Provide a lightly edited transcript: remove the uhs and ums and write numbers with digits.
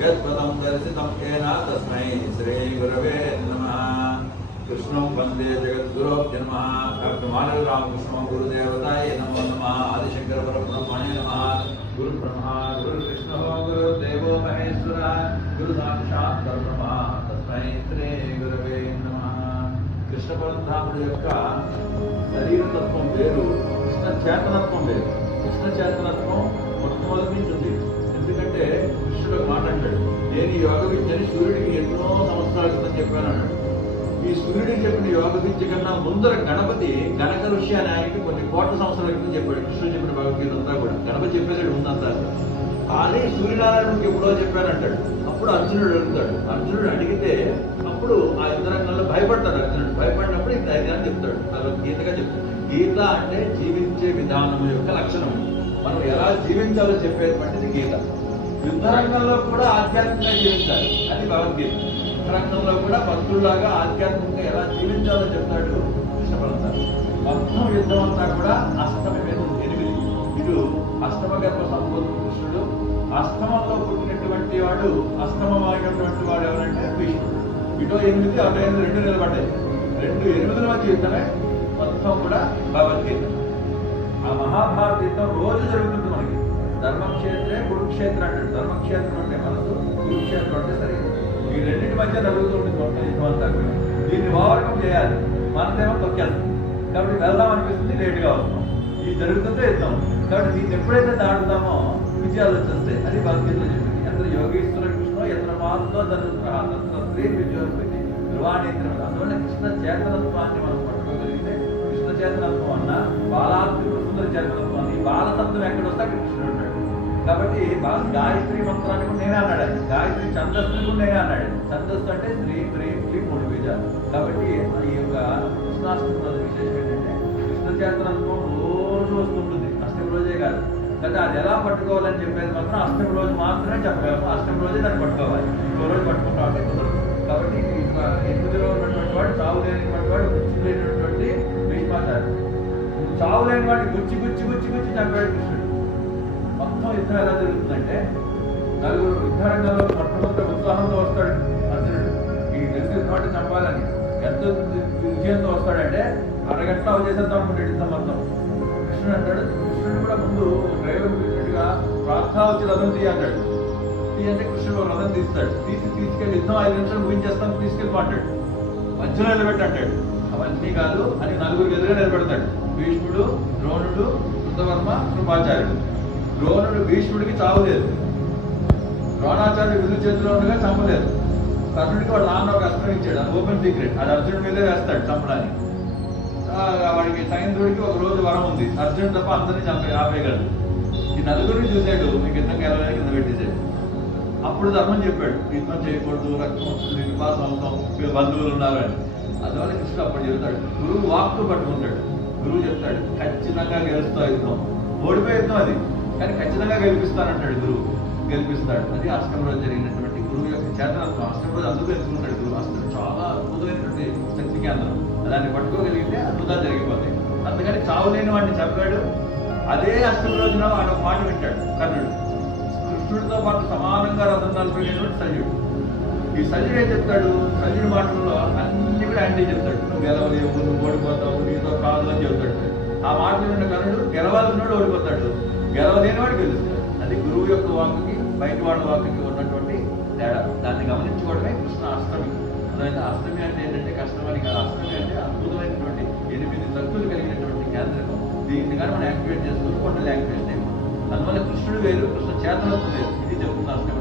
यत्पदं दर्शितं येन तस्मै श्रीगुरवे नमः। कृष्णं वन्दे जगद्गुरोभ्यो नमः। डॉक्टर मालव रामकृष्ण गुरुदेवताय नमो नमः। आदिशंकर परब्रह्मणे नमः। गुरुब्रह्मा गुरुविष्णु गुरुदेवो महेश्वरः गुरुसाक्षात् परब्रह्म तस्मै श्रीगुरवे नमः। కృష్ణ పరబ్రహ్మముడి యొక్క శరీరతత్వం వేరు, కృష్ణ చేతనత్వం వేరు. కృష్ణ చేతనత్వం మొట్టమొదటి నుంచి ఉంది. ఎందుకంటే కృష్ణుడు మాట అంటాడు, నేను ఈ యోగ విద్యని సూర్యుడికి ఎన్నో సంవత్సరాల క్రితం చెప్పాను అన్నాడు. ఈ సూర్యుడికి చెప్పిన యోగ విద్య కన్నా ముందర గణపతి గణక ఋషి అని ఆయనకి కొన్ని కోట్ల సంవత్సరాల క్రితం చెప్పాడు. కృష్ణుడు చెప్పిన భగవద్గీత అంతా కూడా గణపతి చెప్పేసాడు ముందంతా. కానీ సూర్యనారాయణుడికి ఎప్పుడో చెప్పానంటాడు. అప్పుడు అర్జునుడు అడుగుతాడు. అర్జునుడు అడిగితే అప్పుడు ఆ యుద్ధరంగంలో భయపడతాడు. అర్జునుడు భయపడినప్పుడు ఈ ధైర్యాన్ని చెప్తాడు, భగవద్గీతగా చెప్తాడు. గీత అంటే జీవించే విధానం యొక్క లక్షణం. మనం ఎలా జీవించాలో చెప్పేటువంటిది గీత. యుద్ధరంగంలో కూడా ఆధ్యాత్మికంగా జీవించాలి, అది భగవద్గీత. యుద్ధరంగంలో కూడా భక్తుల్లాగా ఆధ్యాత్మికంగా ఎలా జీవించాలో చెప్తాడు కృష్ణ పరమాత్మ. మొత్తం యుద్ధం అంతా కూడా అష్టమి మీద 8. ఇటు అష్టమ గర్భ సంబోధన కృష్ణుడు. అష్టమంలో పుట్టినటువంటి వాడు, అష్టమమైనటువంటి వాడు ఎవరంటే భీష్ముడు. ఇటో 8 అటో 8 2 నిలబడ్డాయి. 2 8 మధ్య యుద్ధమే మొత్తం కూడా భగవద్గీత. ఆ మహాభారత యుద్ధం రోజు జరుగుతుంది మనకి. ధర్మక్షేత్రే కురుక్షేత్రం అంటాడు. ధర్మక్షేత్రం అంటే మనసు, కురుక్షేత్రం అంటే శరీరం. ఈ రెండింటి మధ్య జరుగుతూ ఉంటుంది మొత్తం యుద్ధం అంతా కూడా. దీన్ని ఓవర్కమ్ చేయాలి. మనదేమో తొక్కేస్తాం కాబట్టి వెళ్దాం అనిపిస్తుంది, లేటుగా వస్తాం. ఇది జరుగుతుంటే యుద్ధం కాబట్టి దీన్ని ఎప్పుడైతే దాటుతామో విజయాలు వచ్చేస్తాయి. అది భగవద్గీతలో చెప్పింది. ఎంత యోగేశ్వర కృష్ణ ఎంత మాత్రం ధనుత్ర స్త్రీ విజయోత్పత్తి ధ్రువానేత్రం. అందువల్ల కృష్ణ చేతనత్వాన్ని మనం పట్టుకోగలిగితే, కృష్ణ చేతనత్వం అన్న బాలాత్మిక సుందర చేతనత్వాన్ని, బాలతత్వం ఎక్కడ వస్తే అక్కడ కృష్ణుడు ఉంటాడు. కాబట్టి గాయత్రి మంత్రాన్ని కూడా నేనే అన్నాడు. గాయత్రి ఛందస్సుని కూడా నేనే అన్నాడు. ఛందస్సు అంటే శ్రీ ప్రేమ్ క్లీ 3 బీజాలు. కాబట్టి ఈ యొక్క కృష్ణాష్టమి విశేషం ఏంటంటే కృష్ణ చేతనత్వం రోజు వస్తుంటుంది. అష్టమి రోజే కాదు. అంటే అది ఎలా పట్టుకోవాలని చెప్పేది మాత్రం అష్టమి రోజు మాత్రమే చెప్పగలము. అష్టమి రోజే దాన్ని పట్టుకోవాలి. ఇంకో రోజు పట్టుకుంటాం అంటే కుదరదు. కాబట్టి 8లో ఉన్నటువంటి వాడు చావు లేనటువంటి వాడు, గుచ్చి లేనటువంటి భీష్మాచార్య. చావు లేని వాడిని గుచ్చి గుచ్చి గుచ్చి గుచ్చి చంపాడు కృష్ణుడు. మొత్తం యుద్ధం ఎలా జరుగుతుందంటే నలుగురు యుద్ధరంగంలో మొట్టమొదటి ఉత్సాహంతో వస్తాడు అర్జునుడు. ఈ తెలిసిన చంపాలని ఎంత విజయంతో వస్తాడంటే అరగంటలో చేసేద్దాం అనుకుంటాడు యుద్ధం మొత్తం. కృష్ణుడు అంటాడు, కృష్ణుడు కూడా ముందు డ్రైవర్ పిలిచినట్టుగా ప్రార్థన వచ్చి రథం తీయంటాడు. తీయంటే కృష్ణుడు రథం తీస్తాడు. తీసుకెళ్ళి యుద్ధం 5 నిమిషాలు ముగించేస్తాను తీసుకెళ్ళిపోతాడు. మధ్యలో నిలబెట్టి అంటాడు. అవన్నీ కాదు అని నలుగురికి ఎదురుగా నిలబెడతాడు. భీష్ముడు, ద్రోణుడు, కృతవర్మ, కృపాచార్యుడు. ద్రోణుడు భీష్ముడికి చావు లేదు. ద్రోణాచార్యుడు విధు చేతిలో ఉండగా చంపలేదు. కర్ణుడికి వాడు నాన్న ఒక అస్త్రం ఇచ్చాడు, అది ఓపెన్ సీక్రెట్. అది అర్జునుడి మీదే వేస్తాడు చంపడానికి. వాడికి సైంద్రుడికి ఒక రోజు వరం ఉంది, అర్జునుడు తప్ప అందరినీ ఆపేయగలడు. ఈ నలుగురిని చూశాడు, మీకు యుద్ధం గెలవడానికి కింద పెట్టేశాడు. అప్పుడు ధర్మం చెప్పాడు, యుద్ధం చేయకూడదు, రక్తం వస్తుంది, విపాసం అవుతాం, బంధువులు ఉన్నారు అని. అందువల్ల కృష్ణుడు అప్పుడు చెబుతాడు, గురువు వాక్కు పట్టుకుంటాడు. గురువు చెప్తాడు ఖచ్చితంగా గెలుస్తా యుద్ధం. ఓడిపోయే యుద్ధం అది, కానీ ఖచ్చితంగా గెలిపిస్తానంటాడు గురువు. గెలిపిస్తాడు. అది అష్టమి రోజు జరిగినటువంటి గురువు యొక్క చేతనత్వం. అష్టమి రోజు అందుకు తెలుసుకుంటాడు గురువు. అష్టమి చాలా అద్భుతమైనటువంటి శక్తి కేంద్రం. దాన్ని పట్టుకోగలిగితే అద్భుతాలు జరిగిపోతాయి. అందుకని చావు లేని వాడిని చెప్పాడు. అదే అష్టమి రోజున వాడు ఒక మాట వింటాడు కర్ణుడు. కృష్ణుడితో పాటు సమానంగా రథం నడిపేటువంటి సల్యుడు. ఈ సల్యుడు ఏం చెప్తాడు? సల్యుడి మాటల్లో అన్ని కూడా యాంటీ చెప్తాడు. నువ్వు గెలవలేవు, నువ్వు ఓడిపోతావు, నీతో కాదు అని చెప్తాడు. ఆ మాటలు విన్న కర్ణుడు గెలవాల్సినోడు ఓడిపోతాడు, గెలవలేని వాడు గెలుస్తాడు. అది గురువు యొక్క వాక్కుకి బయట వాడి వాక్కుకి ఉన్నటువంటి తేడా. దాన్ని గమనించుకోవడమే కృష్ణ అష్టమి. అదైతే అష్టమి అంటే ఏంటంటే కష్టమని కాదు. అష్టమి అంటే అద్భుతమైనటువంటి 8 శక్తులు కలిగినటువంటి కేంద్రం. దీన్ని కానీ మనం యాక్టివేట్ చేసుకుని కొండలు యాక్టివేట్ చేయము. అందువల్ల కృష్ణుడు వేరు, కృష్ణ చేతనత్వం వేరు. ఇది చెప్తున్నా అష్టమి.